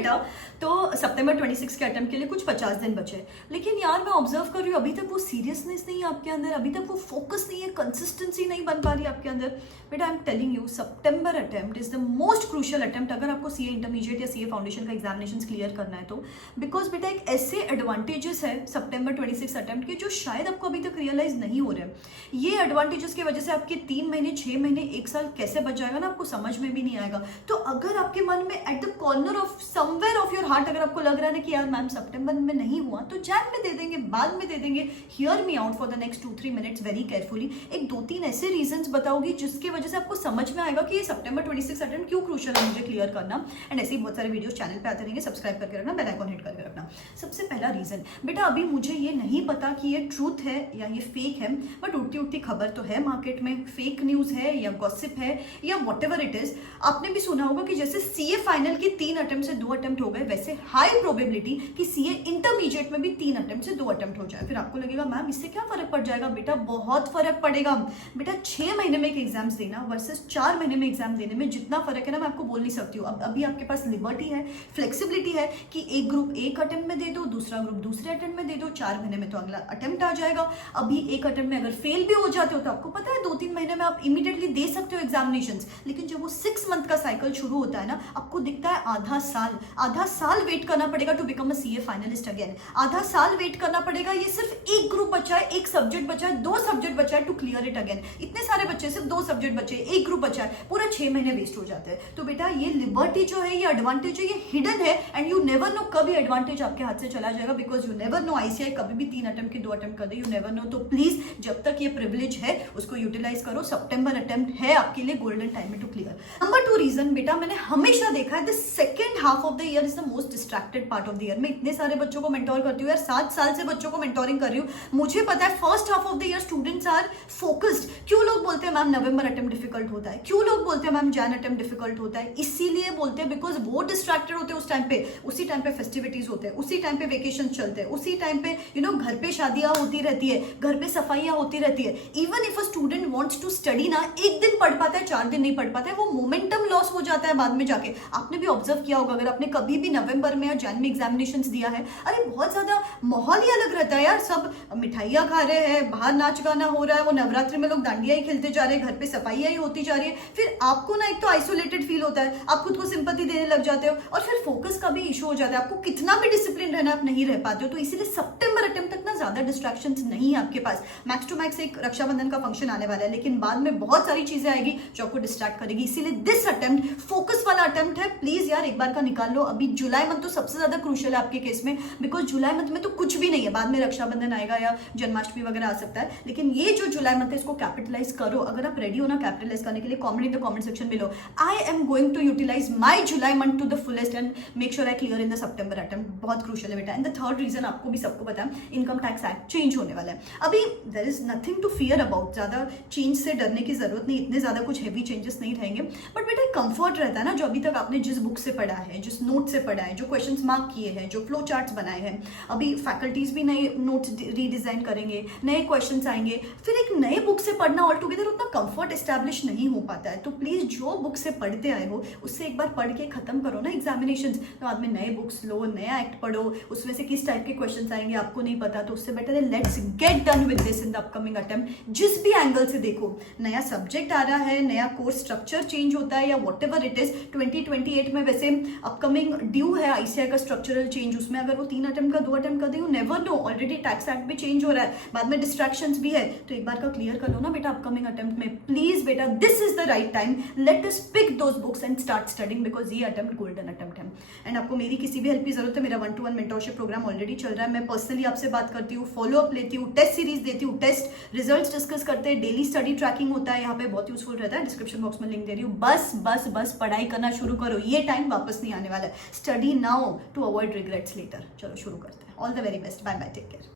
बेटा, तो सितंबर 26 के अटेम्प्ट के लिए कुछ 50 दिन बचे, लेकिन यार मैं ऑब्जर्व कर रही हूँ अभी तक वो सीरियसनेस नहीं है आपके अंदर, अभी तक वो फोकस नहीं है, कंसिस्टेंसी नहीं बन पा रही आपके अंदर। बेटा I am telling you, September attempt is the most crucial attempt अगर आपको सीए इंटरमीडिएट या सीए फाउंडेशन का एग्जामिनेशन क्लियर करना है तो। बिकॉज बेटा एक ऐसे एडवांटेजेस है सितंबर 26 अटेम्प्ट के जो शायद आपको अभी तक रियलाइज नहीं हो रहे हैं। ये एडवांटेजेस की वजह से आपके 3 महीने 6 महीने 1 साल कैसे बच जाएगा ना, आपको समझ में भी नहीं आएगा। तो अगर आपके मन में at the corner of somewhere of your heart अगर आपको लग रहा है ना कि यार मैम सितंबर में नहीं हुआ तो जैन में दे देंगे, बाद में दे देंगे, hear me out for the next 2-3 minutes very carefully. एक 2-3 ऐसे रीजंस बताओगी जिसकी वजह से आपको समझ में आएगा कि ये सितंबर 26 अटेम्प्ट क्यों क्रूशियल है मुझे क्लियर करना। एंड ऐसे ही बहुत सारे वीडियोस चैनल पे आते रहेंगे, सब्सक्राइब करके रखना, बेल आइकॉन हिट करके रखना। सबसे पहला रीजन बेटा, अभी मुझे ये नहीं पता कि ये ट्रूथ है या ये फेक है, बट उठती उठती खबर तो है मार्केट में, फेक न्यूज है या गॉसिप है या व्हाटएवर इट इज। आपने भी सुना होगा कि जैसे सीए फाइनल की 3 अटेम्प्ट से 2 अटेम्प्ट हो गए, वैसे हाई प्रोबेबिलिटी कि सीए इंटरमीडिएट में भी 3 अटेम्प्ट से 2 अटेम्प्ट हो जाए। फिर आपको लगेगा मैम इससे क्या फर्क पड़ जाएगा? बेटा बहुत फर्क पड़ेगा। बेटा 6 महीने में एक एग्जाम्स देना वर्सेस 4 महीने में एग्जाम देने में जितना फर्क है ना, मैं आपको बोल नहीं सकती हूँ। अब अभी आपके पास लिबर्टी है, फ्लेक्सिबिलिटी है कि एक ग्रुप एक अटेम्प्ट में दे दो, दूसरा ग्रुप दूसरे अटेम्प्ट में दे दो, 4 महीने में तो अगला अटेम्प्ट आ जाएगा। अभी एक अटेम्प्ट में अगर फेल भी हो जाते हो तो आपको पता है 2-3 महीने में आप इमीडिएटली दे सकते हो एग्जामिनेशंस। लेकिन जब वो 6 मंथ का साइकिल शुरू होता है ना, आपको दिखता है आधा साल वेट करना पड़ेगा to become a CA finalist again. आधा साल वेट करना पड़ेगा, ये सिर्फ एक ग्रुप बचा है, एक सब्जेक्ट बचा है, 2 सब्जेक्ट बचा है टू क्लियर इट अगेन। इतने सारे बच्चे, सिर्फ 2 सब्जेक्ट बचे, एक ग्रुप बचा है, पूरा 6 महीने वेस्ट हो जाते हैं। तो बेटा ये लिबर्टी जो है, ये एडवांटेज है, ये हिडन है एंड यू नेवर नो कब ये एडवांटेज आपके हाथ से चला जाएगा। Because you never no, ICI कभी भी 3 अटेम्प्ट के 2 अटेम्प्ट कर दे, यू नेवर नो। तो प्लीज जब तक ये प्रिविलेज है उसको यूटिलाइज करो। सितंबर अटेम्प्ट है आपके लिए गोल्डन टाइम में टू क्लियर। नंबर 2 रीजन बेटा, मैंने हमेशा देखा है the second half of the year is the most distracted part of the year. मैं इतने सारे बच्चों को मेंटोर करती हूँ यार, 7 साल से बच्चों को मेंटोरिंग कर रही हूँ, मुझे पता है first half of the year students are focused. क्यों लोग बोलते हैं मैम नवंबर अटेम्प्ट डिफिकल्ट होता है, क्यों लोग बोलते हैं मैम जैन अटेम्प्ट डिफिकल्ट होता है? इसीलिए बोलते हैं बिकॉज वो डिस्ट्रैक्टेड होते हैं उस टाइम पे, उसी टाइम पे फेस्टिविटीज होते हैं, उसी टाइम पे वेकेशन चलते हैं, उसी टाइम पे घर पे शादियां होती रहती है, घर पे सफाइयां होती रहती है। Even if a student wants to study ना, एक दिन पढ़ पाता है, 4 दिन नहीं पढ़ पाता है, वो मोमेंटम लॉस हो जाता है बाद में जाके। आपने भी ऑब्जर्व किया होगा अगर आपने कभी भी नवंबर में या जैन में एग्जामिनेशंस दिया है, अरे बहुत ज्यादा माहौल ही अलग रहता है यार। सब मिठाइयां खा रहे हैं, बाहर नाच गाना हो रहा है, वो नवरात्रि में लोग डांडिया ही खेलते जा रहे हैं, घर पे सफाइयां ही होती जा रही है। फिर आपको ना एक तो आइसोलेटेड फील होता है, आप खुद को सिंपैथी देने लग जाते हो और फिर फोकस का भी इशू हो जाता है। आपको कितना भी डिसिप्लिन रहना, आप नहीं रह पाते हो। तो इसीलिए सितंबर अटेम्प्ट तक ना ज्यादा डिस्ट्रैक्शंस नहीं है आपके पास। मैक्स टू मैक्स एक रक्षाबंधन का फंक्शन आने वाला है, लेकिन बाद में बहुत सारी चीजें आएगी जो आपको डिस्ट्रैक्ट करेगी। इसीलिए दिस अटेम्प्ट फोकस वाला अटेम्प्ट है। प्लीज यार एक बार का निकाल लो। अभी जुलाई मंथ तो सबसे ज्यादा क्रूशियल है आपके केस में, बिकॉज जुलाई मंथ में तो कुछ भी नहीं है, बाद में रक्षाबंधन आएगा या जन्माष्टमी वगैरह आ सकता है, लेकिन ये जो जुलाई मंथ है इसको कैपिटलाइज करो। अगर आप रेडी हो ना कैपिटलाइज करने के लिए, comment in the comment section में लो I am going to utilise my July month to the fullest and make sure I clear in the September attempt. बहुत क्रूशियल है बेटा। एंड द थर्ड रीजन आपको भी सबको पता है, इनकम टैक्स एक्ट चेंज होने वाला है। अभी there is nothing to fear about, ज्यादा चेंज से डरने की जरूरत नहीं, इतने ज्यादा कुछ हेवी चेंजेस नहीं रहेंगे। बट बेटा एक कंफर्ट रहता है ना, जो अभी तक आपने जिस बुक से पढ़ा है, जिस नोट से पढ़ा है, जो क्वेश्चंस मार्क किए हैं, जो फ्लो चार्ट्स बनाए हैं, अभी फैकल्टीज भी नए नोट्स रीडिजाइन करेंगे, नए क्वेश्चंस आएंगे, फिर एक नए बुक से पढ़ना ऑल टुगेदर उतना कंफर्ट एस्टैब्लिश नहीं हो पाता है। तो प्लीज जो बुक से पढ़ते आए हो उससे एक बार पढ़ के खत्म करो ना एग्जामिनेशंस। तो बाद में नए बुक्स लो, नया एक्ट पढ़ो, उसमें से किस टाइप के क्वेश्चंस आएंगे आपको नहीं पता, तो उससे बेटर है let's get done with this in the upcoming attempt. जिस भी एंगल से देखो, नया सब्जेक्ट आ रहा है, नया कोर्स स्ट्रक्चर चेंज होता है या व्हाटएवर इट इज। 2028 में वैसे अपकमिंग ड्यू है आईसीआई का स्ट्रक्चरल चेंज, उसमें अगर वो 3 अटेम्प्ट का 2 अटेम्प्ट कर दे, you never know. Already tax act भी चेंज हो रहा है, बाद में डिस्ट्रैक्शंस भी है, तो एक बार का क्लियर कर लो ना बेटा अपकमिंग अटेम्प्ट में। प्लीज बेटा this is the right time, let us pick those books and start studying, because ये अटेम्प्ट गोल्डन अटेम्प्ट है। एंड आपको मेरी किसी भी हेल्प की जरूरत है, मेरा 1-to-1 मेंटरशिप प्रोग्राम ऑलरेडी चल रहा है। मैं पर्सनली आपसे बात करती हूँ, फॉलो अप लेती हूँ, टेस्ट सीरीज देती हूँ, टेस्ट रिजल्ट्स डिस्कस करते हैं, डेली स्टडी ट्रैकिंग होता है, यहाँ पे बहुत यूजफुल रहता है। डिस्क्रिप्शन बॉक्स में लिंक दे रही हूँ। बस बस बस पढ़ाई करना शुरू करो, ये टाइम वापस नहीं आने वाला है। Study now to avoid regrets later. चलो शुरू करते हैं। All the very best, bye bye, take care.